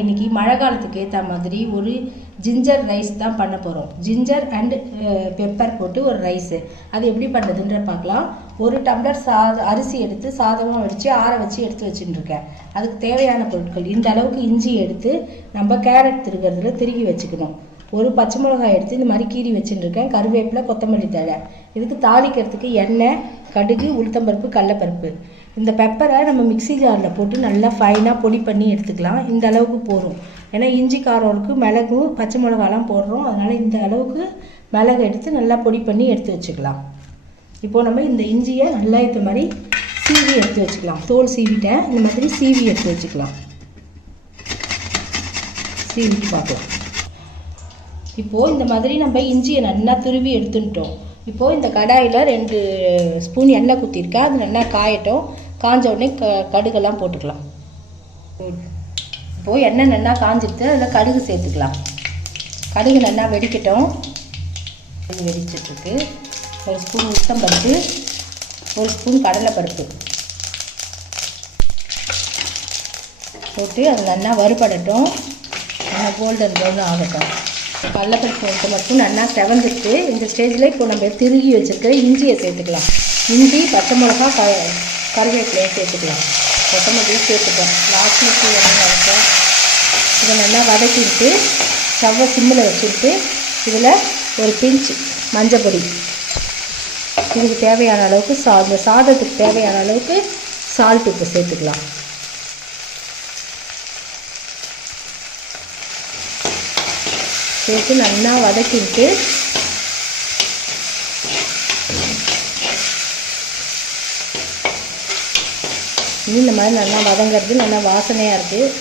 இன்றைக்கி மழை காலத்துக்கு ஏற்ற மாதிரி ஒரு ஜிஞ்சர் ரைஸ் தான் பண்ண போகிறோம். ஜிஞ்சர் அண்ட் பெப்பர் போட்டு ஒரு ரைஸு. அது எப்படி பண்ணுறதுன்ற பார்க்கலாம். ஒரு டம்ளர் அரிசி எடுத்து சாதமாக வடித்து ஆற வச்சு எடுத்து வச்சுட்டுருக்கேன். அதுக்கு தேவையான பொருட்கள் இந்த அளவுக்கு இஞ்சி எடுத்து நம்ம கேரட் திருகிறதுல திருகி வச்சுக்கணும். ஒரு பச்சை மிளகாய் எடுத்து இந்த மாதிரி கீறி வச்சுட்டுருக்கேன். கருவேப்பிலை, கொத்தமல்லி தழை. இதுக்கு தாளிக்கிறதுக்கு எண்ணெய், கடுகு, உளுத்தம்பருப்பு, கடலைப்பருப்பு. இந்த பெப்பரை நம்ம மிக்சி ஜாரில் போட்டு நல்லா ஃபைனாக பொடி பண்ணி எடுத்துக்கலாம். இந்த அளவுக்கு போதும். ஏன்னா இஞ்சி காரம்க்கு மிளகு, பச்சை மிளகாலாம் போடுறோம். அதனால் இந்த அளவுக்கு மிளகு எடுத்து நல்லா பொடி பண்ணி எடுத்து வச்சுக்கலாம். இப்போது நம்ம இந்த இஞ்சியை நல்லா இந்த மாதிரி சீவி எடுத்து வச்சுக்கலாம். தோல் சீவிட்டேன். இந்த மாதிரி சீவி எடுத்து வச்சுக்கலாம். சீவிட்டு பார்க்கலாம். இப்போது இந்த மாதிரி நம்ம இஞ்சியை நல்லா துருவி எடுத்துட்டோம். இப்போது இந்த கடாயில் 2 ஸ்பூன் எண்ணெய் குத்திருக்கேன். அது நல்லா காயட்டும். காஞ்ச உடனே கடுகெல்லாம் போட்டுக்கலாம். இப்போது எண்ணெய் நல்லா காஞ்சிட்டு அதில் கடுகு சேர்த்துக்கலாம். கடுகு நல்லா வெடிக்கட்டும். வெடிச்சிட்ருக்கு. 1 ஸ்பூன் உளுத்தம்பருப்பு, 1 ஸ்பூன் கடலைப்பருப்பு போட்டு அது நல்லா வறுபடட்டும். நல்லா கோல்டன் ப்ரௌன் ஆகட்டும். கடலைப்பருப்பு மட்டும் நல்லா செவந்துட்டு இந்த ஸ்டேஜில் இப்போ நம்ம திருகி வச்சுருக்கிற இஞ்சியை சேர்த்துக்கலாம். இஞ்சி, பச்சை மிளகா, கருவேப்பிலையை சேர்த்துக்கலாம். கொத்தமல்லியும் சேர்த்துக்கலாம். லாஸ்ட்டு என்ன வதக்கும். இதை நல்லா வதக்கிட்டு ஸ்டவ்வை சிம்மில் வச்சுட்டு இதில் ஒரு பிஞ்ச் மஞ்சள் பொடி, இதுக்கு தேவையான அளவுக்கு இந்த சாதத்துக்கு தேவையான அளவுக்கு சால்ட் உப்பு சேர்த்துக்கலாம். சேர்த்து நல்லா வதக்கிட்டு இந்த மாதிரி நல்லா வதங்கிறது நல்லா வாசனையாக இருக்குது.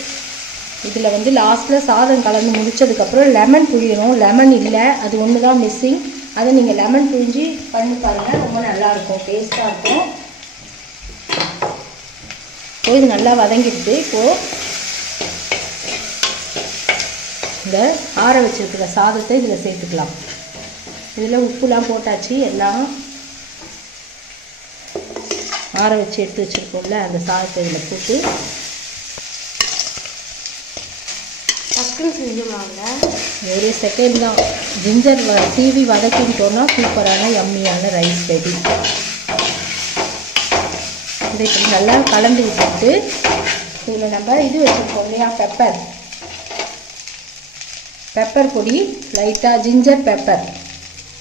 இதில் வந்து லாஸ்ட்டில் சாதம் கலந்து முடித்ததுக்கப்புறம் லெமன் புழியணும். லெமன் இல்லை, அது ஒன்று தான் மிஸ்ஸிங். அதை நீங்கள் லெமன் புழிஞ்சி பண்ணி பாருங்கள். ரொம்ப நல்லாயிருக்கும், டேஸ்ட்டாக இருக்கும். இது நல்லா வதங்கிடுது. இப்போது இந்த ஆற வச்சுருக்கிற சாதத்தை இதில் சேர்த்துக்கலாம். இதில் உப்புலாம் போட்டாச்சு. எல்லாம் ஆற வச்சு எடுத்து வச்சுருக்கோம்ல, அந்த சாதத்தை இதில் போட்டு டக்குன்னு செஞ்சுருவாங்க. ஒரே செகண்ட் தான். ஜிஞ்சர் சீவி வதக்கிட்டோன்னா சூப்பரான யம்மியான ரைஸ் ரெடி. இதை இப்போ நல்லா கலந்து விட்டுட்டு இதில் நம்ம இது வச்சுருக்கோம் இல்லையா, பெப்பர் பொடி, லைட்டாக ஜிஞ்சர் பெப்பர்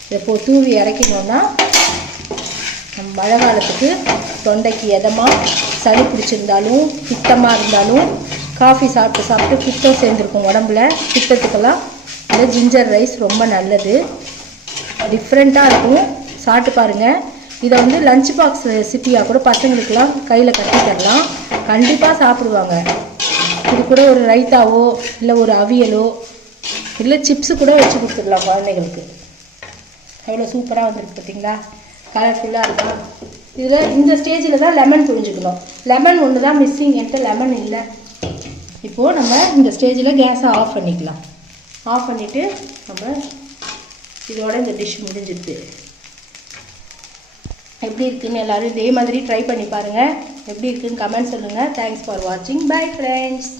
இதை தூவி இறக்கினோன்னா நம்ம மழை காலத்துக்கு தொண்டைக்கு எதமாக சளி பிடிச்சிருந்தாலும் பித்தமாக இருந்தாலும் காஃபி சாப்பிட்டு பித்தம் சேர்ந்துருக்கும் உடம்புல, பித்தத்துக்கெல்லாம் இந்த ஜிஞ்சர் ரைஸ் ரொம்ப நல்லது. டிஃப்ரெண்ட்டாக இருக்கும். சாப்பிட்டு பாருங்கள். இதை வந்து லஞ்ச் பாக்ஸ் ரெசிப்பியாக கூட பசங்களுக்கெல்லாம் கையில் கட்டி தரலாம். கண்டிப்பாக சாப்பிடுவாங்க. இது கூட ஒரு ரைத்தாவோ இல்லை ஒரு அவியலோ இல்லை சிப்ஸு கூட வச்சு கொடுத்துடலாம் குழந்தைங்களுக்கு. எவ்வளோ சூப்பராக வந்துருக்கு பார்த்தீங்களா, கலர்ஃபுல்லாக இருக்கும். இதில் இந்த ஸ்டேஜில் தான் லெமன் புழிஞ்சிக்கணும். லெமன் ஒன்று தான் மிஸ்ஸிங், என்கிட்ட லெமன் இல்லை. இப்போது நம்ம இந்த ஸ்டேஜில் கேஸை ஆஃப் பண்ணிக்கலாம். ஆஃப் பண்ணிவிட்டு நம்ம இதோட இந்த டிஷ் முடிஞ்சிடுது. எப்படி இருக்குதுன்னு எல்லோரும் இதே மாதிரி ட்ரை பண்ணி பாருங்கள். எப்படி இருக்குதுன்னு கமெண்ட் சொல்லுங்கள். தேங்க்ஸ் ஃபார் வாட்சிங். Bye friends.